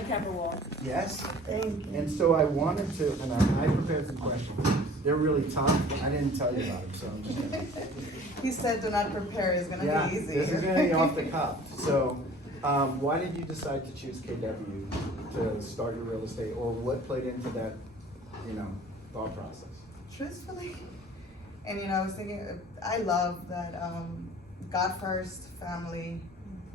the camera wall. Yes. Thank you. And so I wanted to, and I prepared some questions. They're really tough. I didn't tell you about them, so I'm just gonna. He said do not prepare, it's gonna Yeah, be easy. this is gonna be off the cuff. So, why did you decide to choose KW to start your real estate, or what played into that, thought process? Truthfully, and I was thinking, I love that God first, family.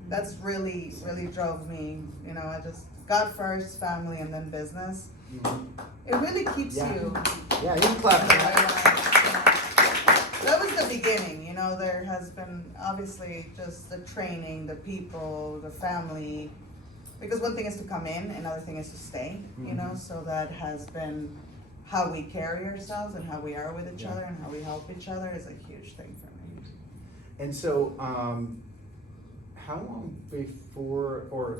That's really drove me. I just God first, family, and then business. Mhm. It really keeps Yeah. you. Yeah, you can clap. That was the beginning. There has been obviously just the training, the people, the family. Because one thing is to come in, another thing is to stay. Mhm. So that has been how we carry ourselves and how we are with each Yeah. other and how we help each other is a huge thing for me. And so, how long before or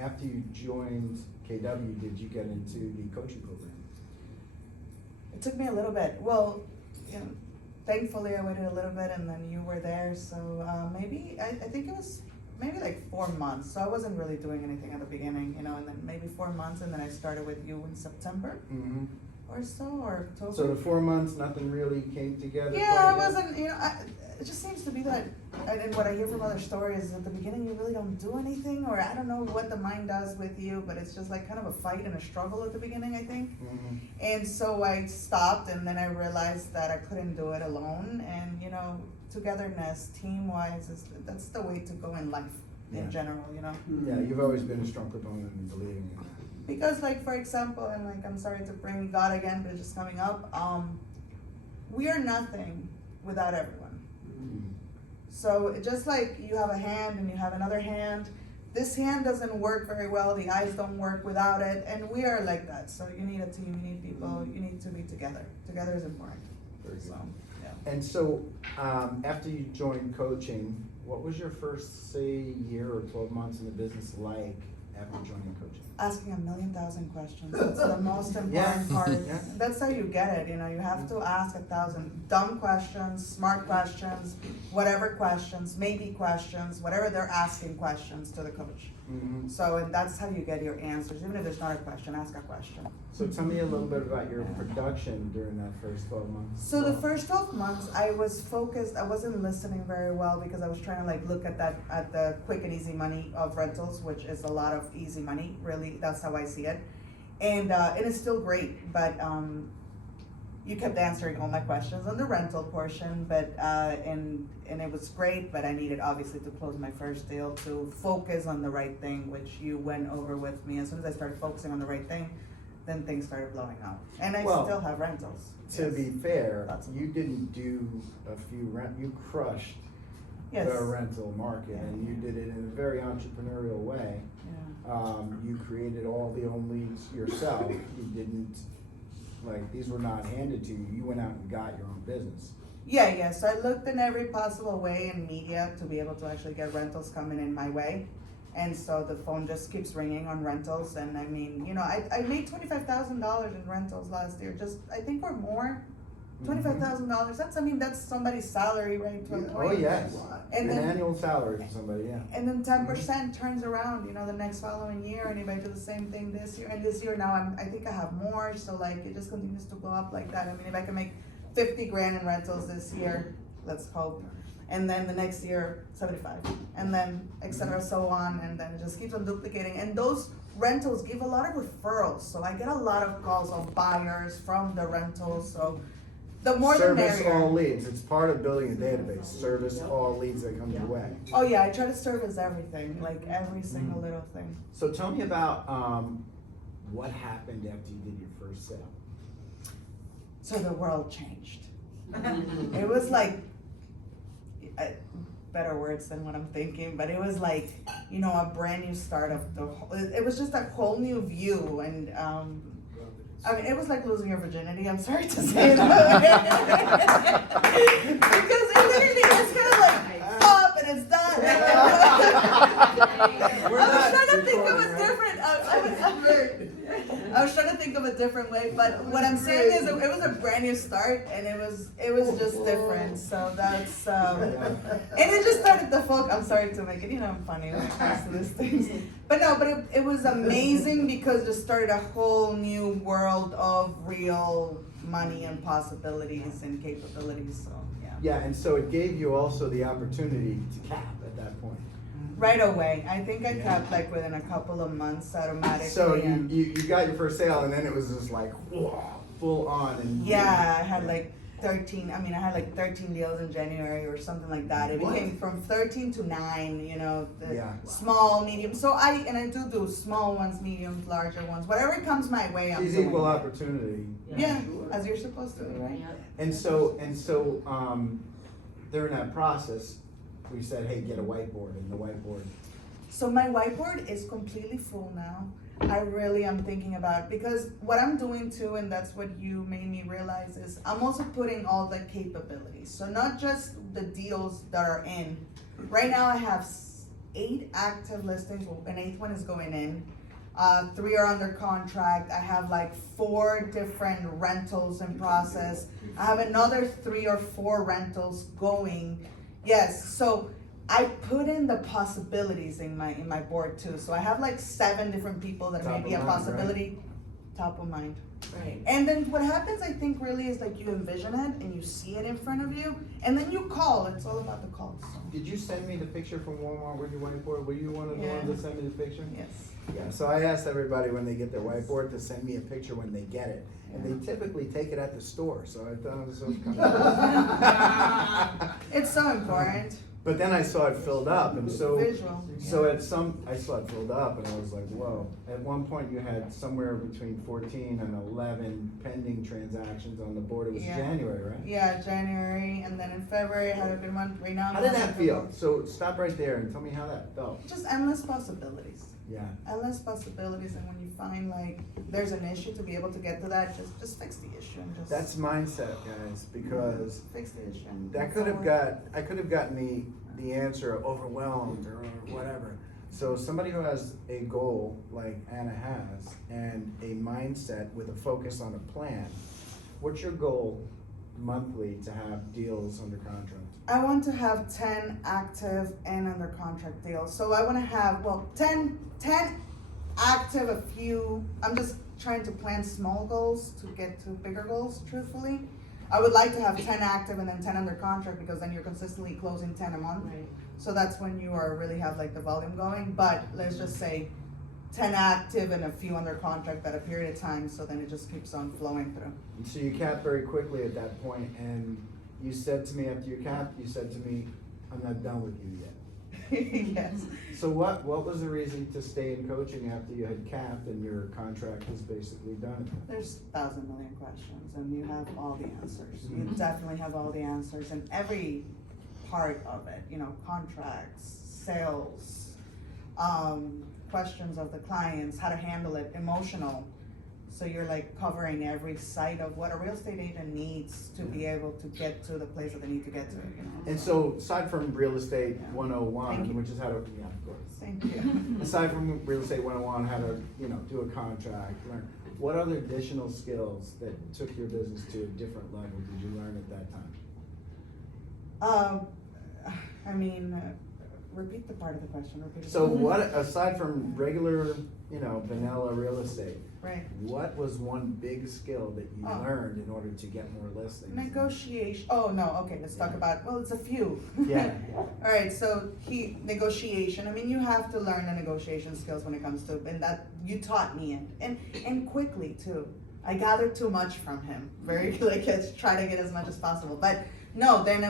after you joined KW did you get into the coaching program? It took me a little bit. Well, thankfully I waited a little bit and then you were there. So maybe, I think it was maybe like 4 months. So I wasn't really doing anything at the beginning, and then maybe 4 months, and then I started with you in September Mm-hmm. or so, or October. So the 4 months, nothing really came together? Yeah, quite it yet? wasn't, it just seems to be that, and what I hear from other stories is at the beginning you really don't do anything, or I don't know what the mind does with you, but it's just like kind of a fight and a struggle at the beginning, I think. Mhm. And so I stopped, and then I realized that I couldn't do it alone, and togetherness, team-wise, that's the way to go in life Yeah. in general, Yeah, you've always been a strong proponent in believing in that. Because, like, for example, and like, I'm sorry to bring God again, but it's just coming up, we are nothing without everyone. Mhm. So it just like you have a hand and you have another hand, this hand doesn't work very well, the eyes don't work without it, and we are like that. So you need a team, you need people, you need to be together. Together is important. Very good. So, yeah. And so, after you joined coaching, what was your first, say, year or 12 months in the business like after joining coaching? Asking 1,000,000 questions. That's the most important Yeah. part. Yeah. That's how you get it. You have to ask 1,000 dumb questions, smart questions, whatever questions, maybe questions, whatever they're asking questions to the coach. Mm-hmm. So, and that's how you get your answers. Even if there's not a question, ask a question. So tell me a little bit about your production during that first 12 months. So the first 12 months, I was focused. I wasn't listening very well because I was trying to look at the quick and easy money of rentals, which is a lot of easy money. Really, that's how I see it, and it's still great. But you kept answering all my questions on the rental portion, but and it was great. But I needed obviously to close my first deal to focus on the right thing, which you went over with me. As soon as I started focusing on the right thing, then things started blowing up. And I Well, still have rentals. To Yes. be fair, Lots of you didn't do a few you crushed Yes. the rental market, Yeah. and you did it in a very entrepreneurial way. Yeah. You created all the own leads yourself. You didn't, these were not handed to you. You went out and got your own business. Yeah. So I looked in every possible way in media to be able to actually get rentals coming in my way. And so the phone just keeps ringing on rentals. And I mean, I made $25,000 in rentals last year. I think or more. $25,000. That's somebody's salary, right? To Oh, employee. yes. And An then- annual salary for somebody, yeah. And then 10% turns around, the next following year, and if I do the same thing this year, and this year now I think I have more, so it just continues to go up like that. I mean, if I can make 50 grand in rentals this year, let's hope, and then the next year 75, and then et cetera, so on, and then it just keeps on duplicating. And those rentals give a lot of referrals, so I get a lot of calls of buyers from the rentals. So the more the merrier. Service all leads. It's part of building a database. Service all leads that come your way. Oh yeah, I try to service everything, every single little thing. So tell me about what happened after you did your first sale. So the world changed. It was better words than what I'm thinking, but it was a brand new start of it was just a whole new view. And I mean, it was like losing your virginity. I'm sorry to say that. Because it literally is kind of stop and it's done. I was trying to think of a different, I was trying to think of a different way, but what I'm saying is it was a brand new start, and it was just different. So that's and it just started the folk. I'm sorry to make it funny when it comes to these things, but it was amazing because it started a whole new world of real money and possibilities and capabilities. So yeah. Yeah, and so it gave you also the opportunity to cap at that point. Right away. I think I kept like within a couple of months automatically. So you got your first sale, and then it was just like, whoa, full on. And yeah, I had like 13. I mean, I had like 13 deals in January or something like that. It What? became from 13 to 9. Yeah. Small, medium. So I do small ones, mediums, larger ones. Whatever comes my way, I'm She's doing equal it. opportunity. Yeah, as you're supposed to, right? And so during that process, we said, hey, get a whiteboard, and the whiteboard. So my whiteboard is completely full now. I really am thinking about, because what I'm doing too, and that's what you made me realize, is I'm also putting all the capabilities. So not just the deals that are in. Right now I have 8 active listings, an 8th one is going in. 3 are under contract. I have like 4 different rentals in process. I have another 3 or 4 rentals going. Yes, so I put in the possibilities in my board too. So I have like 7 different people that Top may be of a mind, possibility, top of mind. Right. And then what happens, I think, really is like you envision it and you see it in front of you, and then you call. It's all about the calls. So. Did you send me the picture from Walmart with your whiteboard? Were you one of the Yeah. ones that sent me the picture? Yes. Yeah, so I asked everybody when they get their whiteboard to send me a picture when they get it. And they typically take it at the store, so I thought it was so kind of. It's so important. But then I saw it filled up, and so Visual. I saw it filled up, and I was like, whoa. At one point, you had somewhere between 14 and 11 pending transactions on the board. It was Yeah. January, right? Yeah, January, and then in February I had a good one. Right now, How did that feel? So stop right there and tell me how that felt. Just endless possibilities. Yeah. Endless possibilities, and when you find like there's an issue, to be able to get to that, just fix the issue and just That's mindset, guys, because fix the issue. And I move could have forward. gotten the answer overwhelmed or whatever. So somebody who has a goal like Anna has and a mindset with a focus on a plan, what's your goal monthly to have deals under contract? I want to have 10 active and under contract deals. So I want to have 10 active, a few. I'm just trying to plan small goals to get to bigger goals, truthfully. I would like to have 10 active and then 10 under contract, because then you're consistently closing 10 a month. Right. So that's when you are really have like the volume going. But let's just say 10 active and a few under contract at a period of time, so then it just keeps on flowing through. And so you capped very quickly at that point, and you said to me after you capped, you said to me, I'm not done with you yet. Yes. So what was the reason to stay in coaching after you had capped and your contract was basically done? There's 1,000 million questions, and you have all the answers. You Mhm. definitely have all the answers in every part of it. Contracts, sales, questions of the clients, how to handle it, emotional. So you're like covering every side of what a real estate agent needs to be able to get to the place that they need to get to. And so aside from real estate Yeah. 101, Thank you. which is how to, yeah, of course. Thank you. Aside from real estate 101, how to, do a contract, learn, what other additional skills that took your business to a different level did you learn at that time? Repeat the part of the question. Repeat it. So what, aside from regular, vanilla real estate, Right. what was one big skill that you Oh. learned in order to get more listings? Negotiation. Oh no. Okay. Let's talk about. Well, it's a few. Yeah. All right. So negotiation. I mean, you have to learn the negotiation skills when it comes to, and that you taught me it, and quickly too. I gathered too much from him. Very like try to get as much as possible. But no, then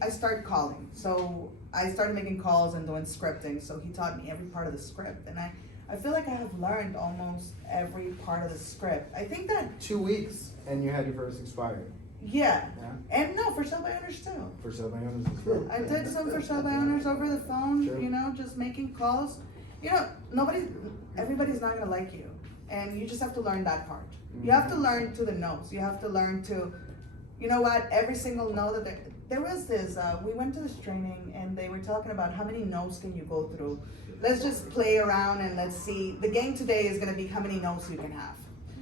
I started calling. So I started making calls and doing scripting. So he taught me every part of the script, and I feel like I have learned almost every part of the script. I think that 2 weeks and you had your first expired. yeah, Yeah. and no, for sale by owners too. For sale by owners as well. I did some for sale by owners over the phone, Sure. just making calls. Everybody's not gonna like you, and you just have to learn that part. You have to learn to the no's. You have to learn to, every single no that there was this, we went to this training and they were talking about how many no's can you go through. Let's just play around and let's see. The game today is gonna be how many no's you can have.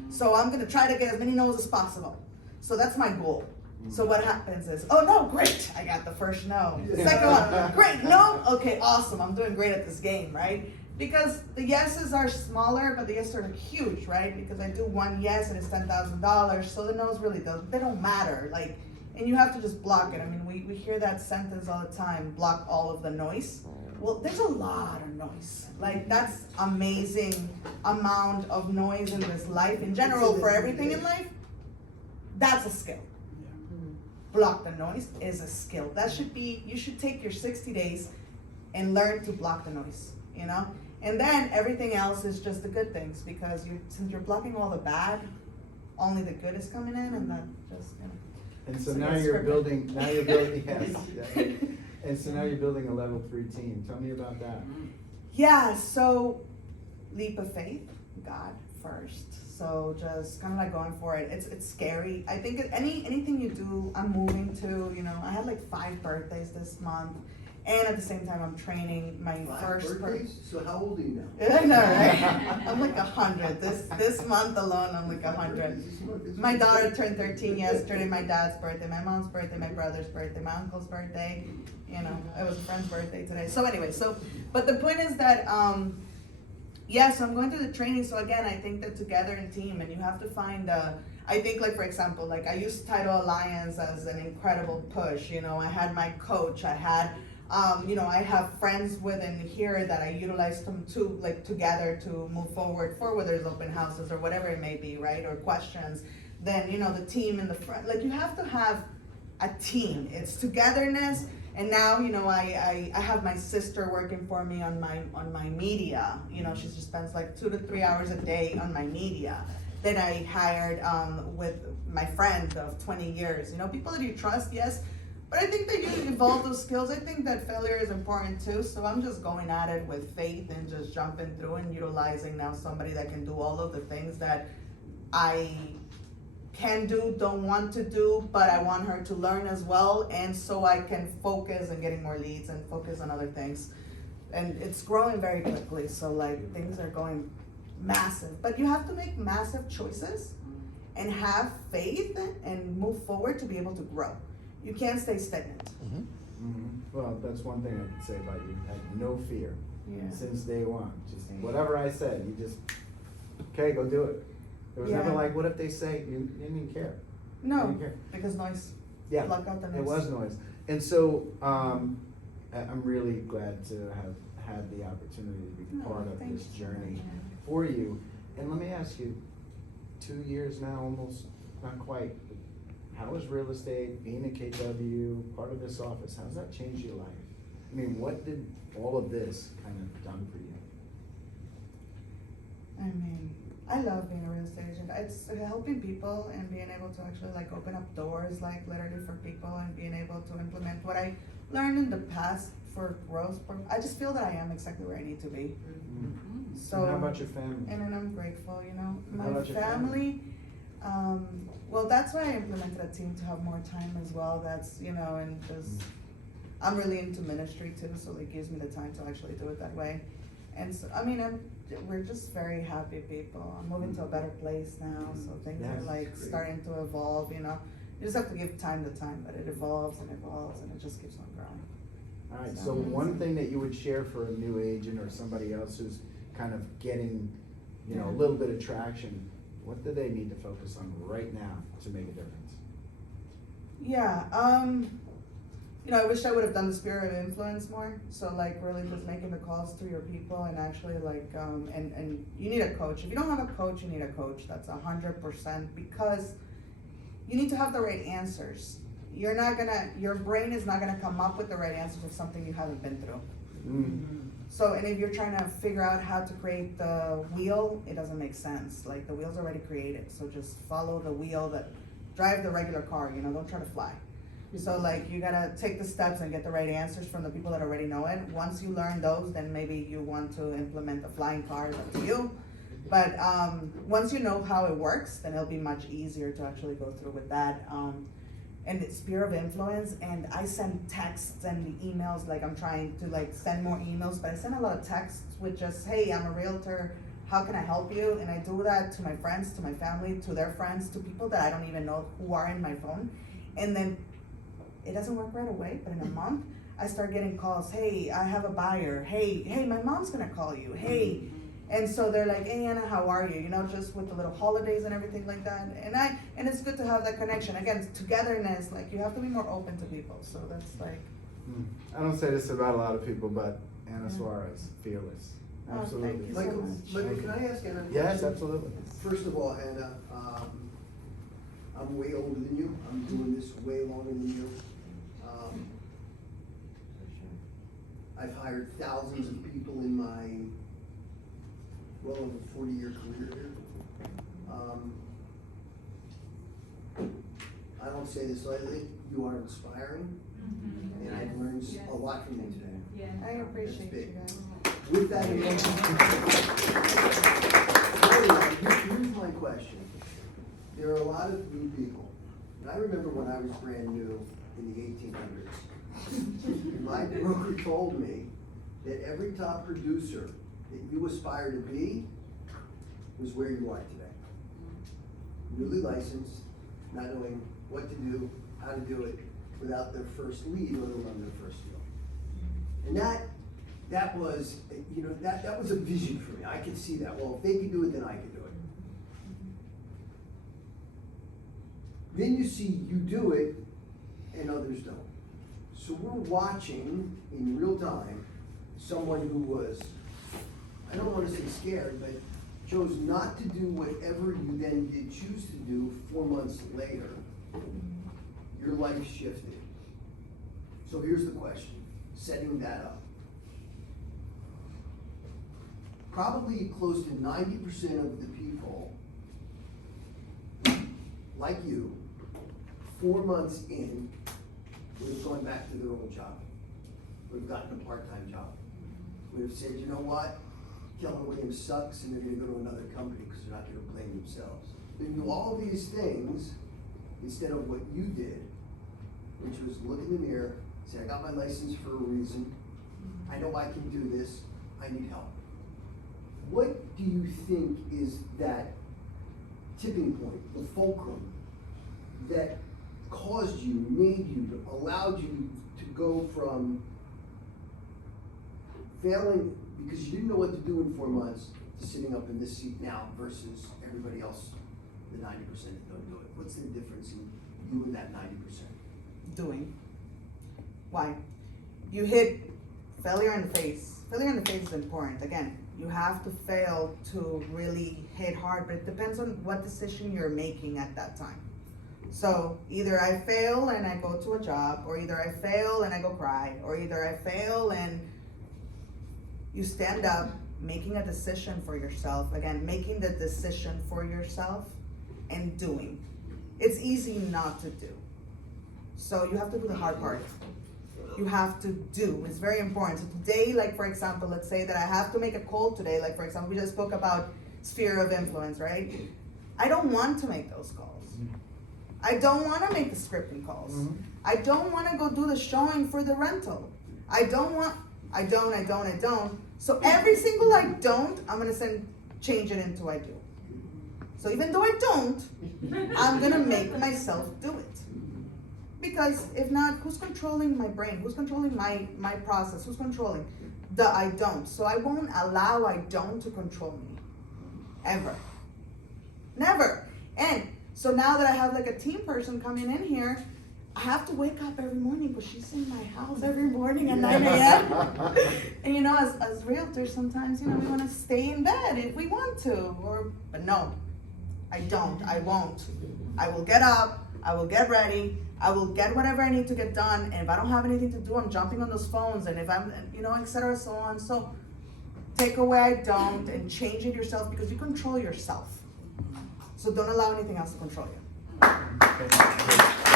So I'm gonna try to get as many no's as possible. So that's my goal. So what happens is, oh no, great, I got the first no. The second one, great, no, okay, awesome, I'm doing great at this game, right? Because the yeses are smaller, but the yeses are huge, right? Because I do one yes and it's $10,000, so the no's really they don't matter, like, and you have to just block it. I mean, we hear that sentence all the time, block all of the noise. Well, there's a lot of noise. Like, that's amazing amount of noise in this life, in general, for everything in life. That's a skill. Block the noise is a skill. That should be, you should take your 60 days and learn to block the noise, you know? And then everything else is just the good things, because since you're blocking all the bad, only the good is coming in, and that just, you know. And so So now yes, you're for- building, yes, yes. And so now you're building a level 3 team. Tell me about that. Yeah, so leap of faith, God first. So just kind of like going for it. It's scary. I think anything you do, I'm moving to, you know, I had like 5 birthdays this month. And at the same time, I'm training my first birthdays? So how old are you now? I know, right? I'm like 100. This month alone, I'm like 100. My daughter turned 13 yesterday. My dad's birthday, my mom's birthday, my brother's birthday, my uncle's birthday. You know, it was a friend's birthday today. So anyway, but the point is that, yeah, so I'm going through the training. So again, I think that together in team, and you have to find, I think, like, for example, like I used Title Alliance as an incredible push. You know, I had my coach, I had, you know, I have friends within here that I utilize them to, like, together to move forward for whether it's open houses or whatever it may be, right? Or questions. Then, you know, the team in the front, like, you have to have a team. It's togetherness. And now, you know, I have my sister working for me on my media. You know, she just spends like 2 to 3 hours a day on my media. Then I hired with my friend of 20 years. You know, people that you trust, yes. But I think that you evolve those skills. I think that failure is important too. So I'm just going at it with faith and just jumping through and utilizing now somebody that can do all of the things that I can do, don't want to do, but I want her to learn as well, and so I can focus on getting more leads and focus on other things. And it's growing very quickly, so like things are going massive. But you have to make massive choices and have faith and move forward to be able to grow. You can't stay stagnant. Mm-hmm. Well, that's one thing I can say about you. I had no fear since day one. Just whatever I said, you just, okay, go do it. There was never like, what if they say, you didn't even care. No, didn't care. because noise. Yeah, Block out the noise. it was noise. And so, I'm really glad to have had the opportunity to be part of this journey for you. And let me ask you, 2 years now, almost, not quite, how is real estate, being a KW, part of this office, how's that changed your life? I mean, what did all of this kind of done for you? I mean, I love being a real estate agent. It's helping people and being able to actually like open up doors, like literally for people, and being able to implement what I learned in the past for growth. I just feel that I am exactly where I need to be. Mm-hmm. So, and how about your family? And then I'm grateful, you know. How My about your family, well, that's why I implemented a team to have more time as well. That's, you know, and just, I'm really into ministry too, so it gives me the time to actually do it that way. And so, I mean, we're just very happy people. I'm moving to a better place now, so things are like starting to evolve, you know. You just have to give time to time, but it evolves and evolves and it just keeps on growing. All right, so one thing that you would share for a new agent or somebody else who's kind of getting, you know, a little bit of traction, what do they need to focus on right now to make a difference? Yeah, you know, I wish I would have done the sphere of influence more. So like really just making the calls to your people and actually like, and you need a coach. If you don't have a coach, you need a coach. That's 100%, because you need to have the right answers. Your brain is not gonna come up with the right answers of something you haven't been through. So, and if you're trying to figure out how to create the wheel, it doesn't make sense. Like the wheel's already created. So just follow the wheel drive the regular car, you know, don't try to fly. So like you gotta take the steps and get the right answers from the people that already know it. Once you learn those, then maybe you want to implement the flying car, it's up to you. But once you know how it works, then it'll be much easier to actually go through with that. and it's sphere of influence, and I send texts and emails, like I'm trying to like send more emails, but I send a lot of texts with just, hey, I'm a realtor, how can I help you? And I do that to my friends, to my family, to their friends, to people that I don't even know who are in my phone. And then it doesn't work right away, but in a month, I start getting calls, hey, I have a buyer, hey, my mom's gonna call you, hey. And so they're like, hey Anna, how are you? You know, just with the little holidays and everything like that. And it's good to have that connection. Again, togetherness, like you have to be more open to people. So that's like. I don't say this about a lot of people, but Anna Suarez, fearless. Oh, Absolutely. thank you so Michael, much. Michael, can I ask Anna a Yes, question? absolutely. First of all, Anna, I'm way older than you. I'm doing this way longer than you. I've hired thousands of people in my well over 40-year career here. I don't say this lightly. You are inspiring, and I've learned a lot from you today. I appreciate you guys. With that in mind, here's my question. There are a lot of new people, and I remember when I was brand new in the 1800s. My broker told me that every top producer that you aspire to be was where you are today. Newly licensed, not knowing what to do, how to do it, without their first lead, let alone their first deal. And that was, you know, that was a vision for me. I could see that. Well, if they could do it, then I could do it. Then you see you do it, and others don't. So we're watching in real time someone who was, I don't want to say scared, but chose not to do whatever you then did choose to do 4 months later. Your life shifted. So here's the question, setting that up. Probably close to 90% of the people, like you, 4 months in, would have gone back to their old job, would have gotten a part-time job, would have said, you know what, Keller Williams sucks, and they're gonna go to another company because they're not gonna blame themselves. They do all these things instead of what you did, which was look in the mirror, say, I got my license for a reason, I know I can do this, I need help. What do you think is that tipping point, the fulcrum, that caused you, made you, allowed you to go from failing because you didn't know what to do in 4 months to sitting up in this seat now versus everybody else, the 90% that don't do it? What's the difference in you and that 90%? Doing. Why? You hit failure in the face. Failure in the face is important. Again, you have to fail to really hit hard, but it depends on what decision you're making at that time. So either I fail and I go to a job, or either I fail and I go cry, or either I fail and you stand up, making a decision for yourself. Again, making the decision for yourself and doing. It's easy not to do. So you have to do the hard part. You have to do. It's very important. So today, like for example, let's say that I have to make a call today. Like for example, we just spoke about sphere of influence, right? I don't want to make those calls. I don't want to make the scripting calls. I don't want to go do the showing for the rental. I don't. So every single I don't, I'm going to change it into I do. So even though I don't, I'm going to make myself do it. Because if not, who's controlling my brain? Who's controlling my process? Who's controlling the I don't? So I won't allow I don't to control me. Ever. Never. And so now that I have like a team person coming in here, I have to wake up every morning because she's in my house every morning at 9 a.m. And you know, as realtors, sometimes, you know, we want to stay in bed if we want to, but no, I don't, I won't. I will get up, I will get ready, I will get whatever I need to get done, and if I don't have anything to do, I'm jumping on those phones, and if I'm, you know, etc., so on. So take away I don't and change it yourself, because you control yourself. So don't allow anything else to control you. Okay.